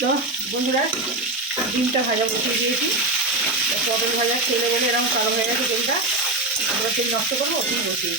তো বন্ধুরা, ডিমটা ভাজা বসিয়ে দিয়েছি। পটল ভাজা তেলে বলে এরকম কালো হয়ে গেছে তেলটা, আমরা তেল নষ্ট করবো ওখানে বসিয়ে।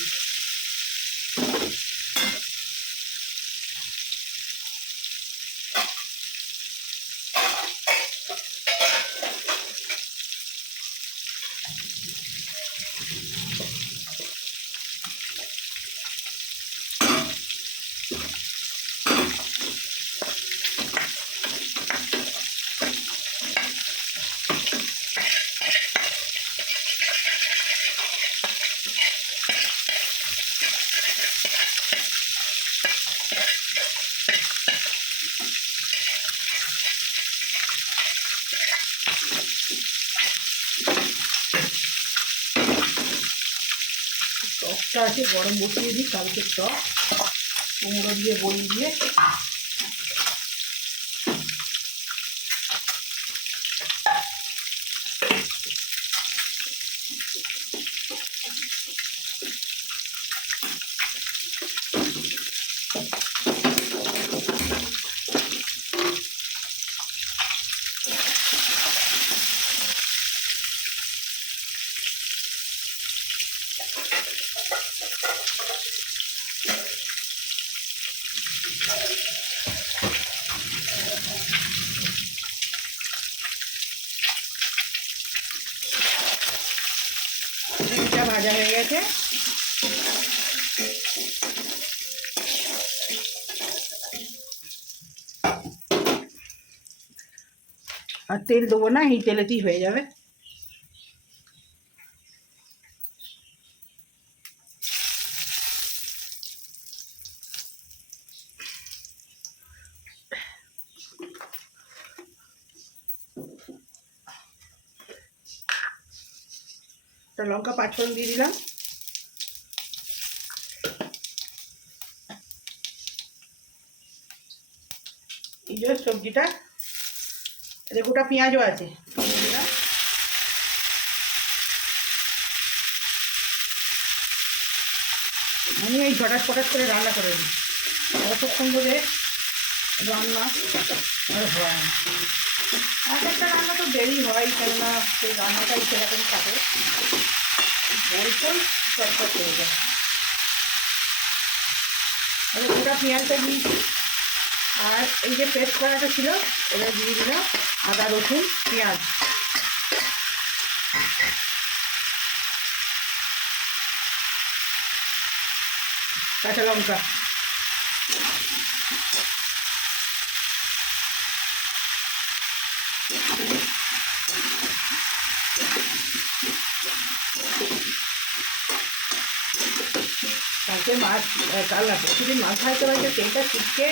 টকটা আছে গরম বসিয়ে দিই, কালকে টক কুমড়ো দিয়ে বড়ি দিয়ে। ডিমটা ভাজা হয়ে গেছে, আর তেল দেবো না, এই তেলেতেই হয়ে যাবে। একটা লঙ্কা পাঁচফোড়ন দিয়ে দিলাম। এই যে সবজিটা, এতে গোটা পেঁয়াজও আছে, আমি এই ঝটাস ফটাস করে রান্না করে দিই, এতক্ষণ ধরে রান্না আর হয় না। এক একটা রান্না তো দেরি হয়, কেননা সেই রান্নাটাই সেরকম থাকে, বলতেই চটপট হয়ে যায়। গোটা পেঁয়াজটা দিয়েছি, আর এই যে পেস্ট করাটা ছিল এটা দিয়ে দিলাম, আদা রসুন পেঁয়াজ, কাঁচা লঙ্কা, কালকে মাছ, কাল না প্রতিদিন মাছ খাইতে পারছে, তেলটা শিখছে,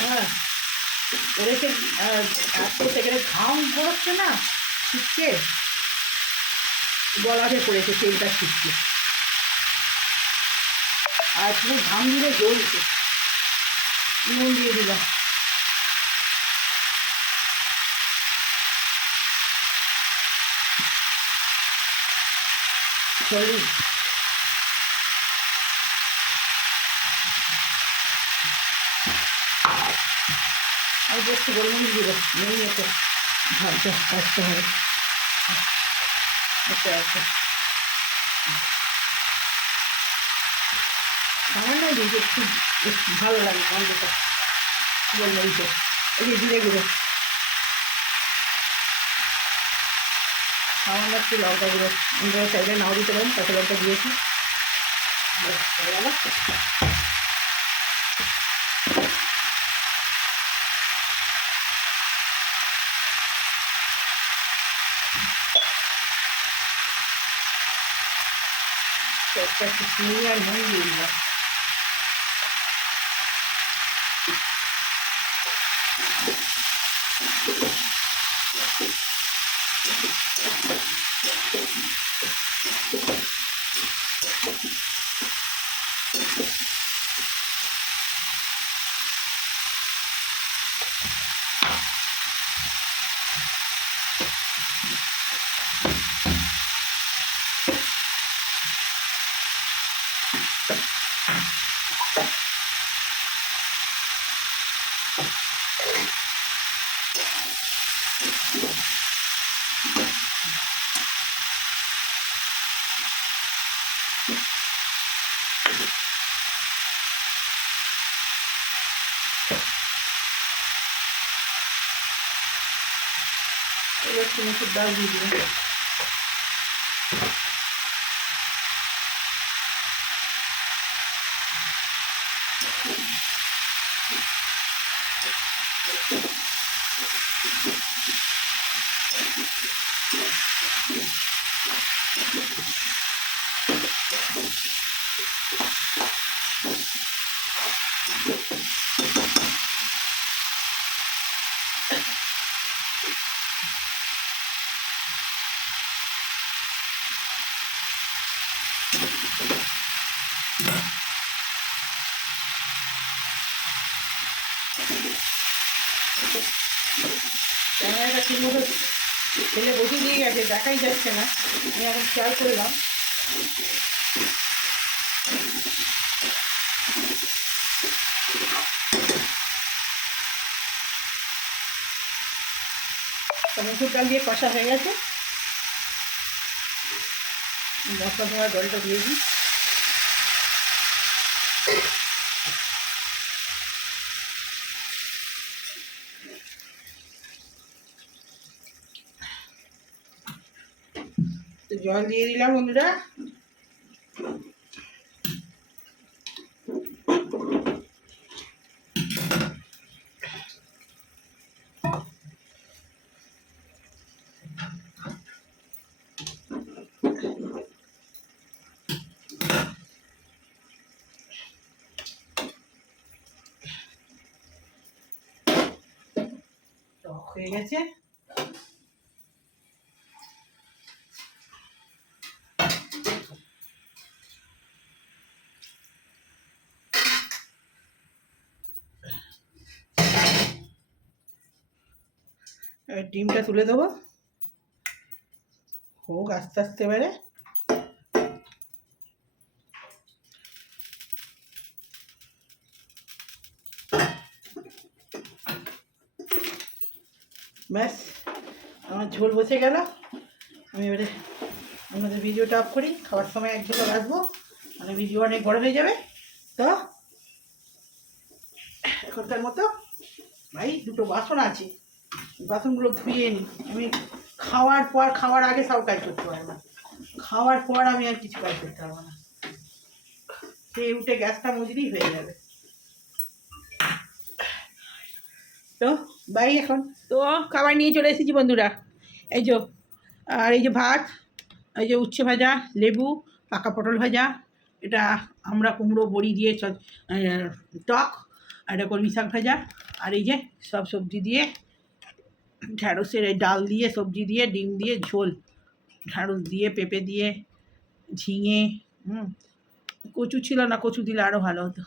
হ্যাঁ করেছে, আজকে সেখানে ঘাম পড়ছে না, শিখছে গলাতে পড়েছে, তেলটা শিখছে, আর পুরো ঘাম দিয়ে জ্বলছে। নুন দিয়ে দিলাম, হলুদ, আর একটু গোলমরিচ দিব, নেই এতে ভাবটা আসতে হবে, আচ্ছা আচ্ছা সামান্য দিয়েছি, একটু ভালো লাগে গন্ধটা গোলমরিচের। এই যে জিরে গুঁড়ো, সামান্য একটু লঙ্কা গুঁড়ো, আমরা চাইলে নাও দিতে পারেন, কাঁচা লঙ্কা দিয়েছি। একটা চিনি আর নুন দিয়ে দিলাম, এবার মুসুর ডাল দিয়ে দিই। ক্যামেরাটা ঠিক মতো ছেলে বসিয়ে দিয়ে গেছে, দেখাই যাচ্ছে না, আমি এখন খেয়াল করলাম। মুসুর ডাল দিয়ে কষা হয়ে গেছে, মশলা ধোয়া জলটা দিয়ে দিই। তো জল দিয়ে দিলাম বন্ধুরা। হয়ে গেছে, ডিমটা তুলে দেবো, হোক আস্তে আস্তে এবারে। ব্যাস আমার ঝোল বসে গেল। আমি এবারে আমাদের ভিডিওটা অফ করি, খাওয়ার সময় এক ঝোল আসবো, মানে ভিডিও অনেক বড় হয়ে যাবে। তো এখনকার মতো ভাই দুটো বাসন আছে, বাসনগুলো ধুয়ে নিই। আমি খাওয়ার আগে সব কাজ করতে পারবো না, খাওয়ার পর আমি আর কিছু কাজ করতে পারবো না, সেই উঠে গ্যাসটা মুজলেই হয়ে যাবে। তো বাই এখন। তো খাবার নিয়ে চলে এসেছি বন্ধুরা, এই যে, আর এই যে ভাত, এই যে উচ্ছে ভাজা, লেবু, পাকা পটল ভাজা, এটা আমরা কুমড়ো বড়ি দিয়ে টক, আর এটা কলমি শাক ভাজা, আর এই যে সব সবজি দিয়ে ঢ্যাঁড়সের এই ডাল দিয়ে, সবজি দিয়ে, ডিম দিয়ে ঝোল, ঢ্যাঁড়স দিয়ে, পেঁপে দিয়ে, ঝিঙে, কচু ছিল না, কচু দিলে আরও ভালো হতো।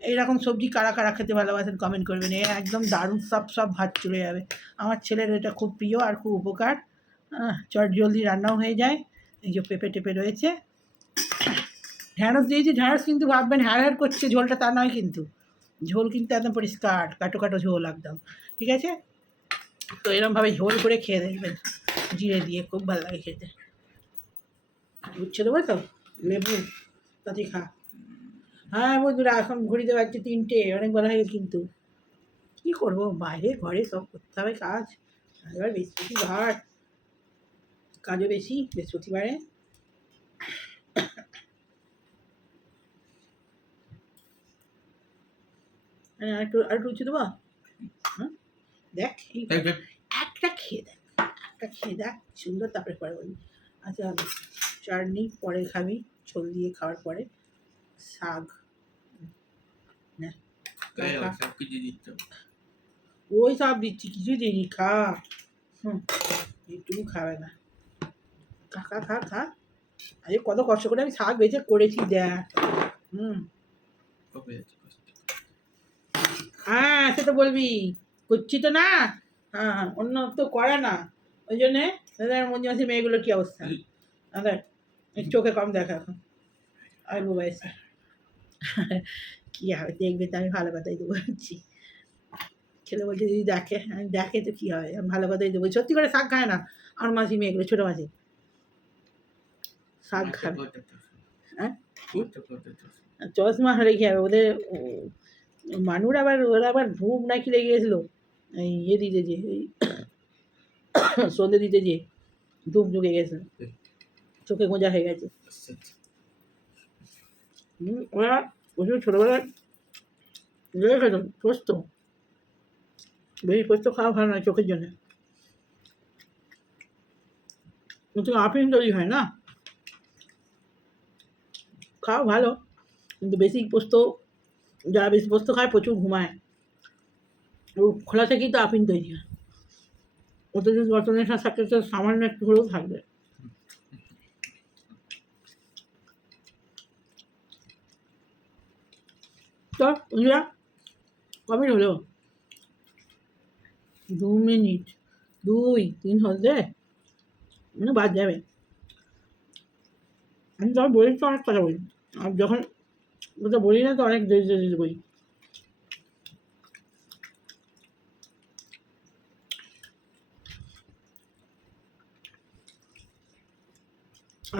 এইরকম সবজি কারা কারা খেতে ভালোবাসেন কমেন্ট করবেন, একদম দারুণ, সব ভাত চলে যাবে। আমার ছেলের এটা খুব প্রিয় আর খুব উপকার, চট জলদি রান্নাও হয়ে যায়। এই যে পেঁপে টেপে রয়েছে, ঢ্যাঁড়স দিয়েছি, ঢ্যাঁড়স কিন্তু ভাববেন হ্যাড় করছে ঝোলটা, তা নয় কিন্তু, ঝোল কিন্তু একদম পরিষ্কার কাটো কাটো ঝোল একদম, ঠিক আছে। তো এরকমভাবে ঝোল করে খেয়ে দেখবেন, জিরে দিয়ে, খুব ভালো লাগে খেতে। বুঝছে দেবো তো লেবু, তাতে খা। হ্যাঁ বন্ধুরা, এখন ঘড়িতে বাজছে 3টে, অনেক বলা হয়ে গেছে, কিন্তু কী করবো, বাইরে ঘরে সব করতে হবে কাজ। এবার বৃহস্পতিবার, কাজও বেশি বৃহস্পতিবারে। আরেকটু উঁচু দেবো, হ্যাঁ দেখ একটা খেয়ে দেখ সুন্দর, তারপরে পরে বলবি। আচ্ছা চাটনি পরে খাবি, ঝোল দিয়ে খাওয়ার পরে, শাক, ওই সব দিচ্ছি, কিছু দিইনি, খা। একটুকু খাবে না, খা। আরে কত কষ্ট করে আমি শাক বেছে করেছি, দেখ। হ্যাঁ সে তো বলবি, করছি তো না, হ্যাঁ অন্য তো করে না, ওই জন্যে মঞ্জু মাসির মেয়েগুলোর কী অবস্থা, দেখ চোখে কম দেখা এখন, আর বয়সে কী হবে দেখবে, তো আমি ভালো কথাই তো বলছি। ছেলে বলছে দিদি দেখে, আমি দেখে তো কী হয়, আমি ভালো কথাই দেবো। সত্যি করে শাক খায় না আমার মাসি মেয়েগুলো, ছোটো মাসি শাক খাবে। হ্যাঁ চশমা হলে কী হবে ওদের, মানুষ আবার ওরা আবার ধূপ নাকি লেগে গেছিলো এই ইয়ে দিতে যে এই সন্ধে দিতে যে ধূপ ঢুকে গেছে, চোখে গোঁজা হয়ে গেছে। ওরা প্রচুর ছোটোবেলায় ইয়ে খেত পোস্ত, বেশি পোস্ত খাওয়া ভালো নয় চোখের জন্যে। কিন্তু আফিম তৈরি হয় না, খাওয়া ভালো কিন্তু বেশি পোস্ত, যারা বেশি পোস্ত খায় প্রচুর ঘুমায়, ও খোলা থেকেই তো আফিম তৈরি হয়। ওতে যদি অত নেশা থাকতে তো সামান্য একটু হলেও থাকবে। তো ইয়া কবে হলো 2 মিনিট, 2-3 হলে মানে বাদ যাবে। আমি যখন বলি তো অনেক কথা বলি, আর যখন ওটা বলি না তো অনেক দেরি দেরি বলি।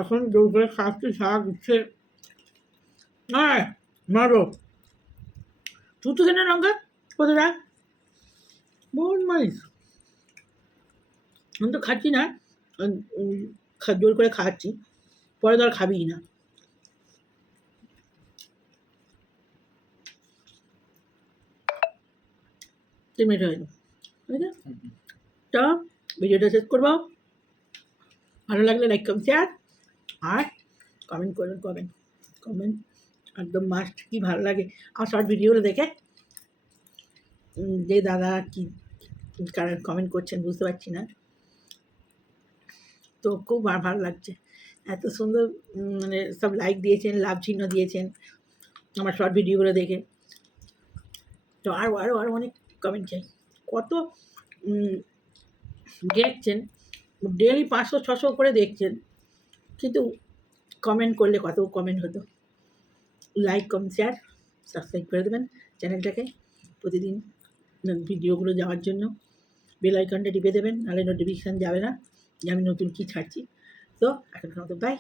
এখন জোর করে খাচ্ছি, শাক উঠছে। হ্যাঁ মারো তুই তো কেন লঙ্কা কোথায় রাখ, বোন মাইস আমি তো খাচ্ছি না, জোর করে খাচ্ছি, পরে তো আর খাবি না। পেমেন্ট হয়ে যাবে, বুঝলে? তো ভিডিওটা শেষ করবো, ভালো লাগলে লাইক কমেন্ট শেয়ার আর কমেন্ট করবেন, কমেন্ট একদম মাস্ট। কি ভালো লাগে আমার শর্ট ভিডিওগুলো দেখে, যে দাদা কি কারা কমেন্ট করছেন বুঝতে পারছি না, তো খুব ভালো লাগছে, এত সুন্দর মানে সব লাইক দিয়েছেন, লাভ চিহ্ন দিয়েছেন আমার শর্ট ভিডিওগুলো দেখে। তো আরও আরও আরও অনেক কমেন্ট চাই, কত দেখছেন ডেলি 500-600 করে দেখছেন, কিন্তু কমেন্ট করলে কত কমেন্ট হতো। লাইক কমেন্ট শেয়ার সাবস্ক্রাইব করে দেবেন চ্যানেলটাকে, প্রতিদিন ভিডিওগুলো যাওয়ার জন্য বেল আইকনটা টিপে দেবেন, নাহলে নোটিফিকেশান যাবে না যে আমি নতুন কী ছাড়ছি। তো এখনকার মতো বাই।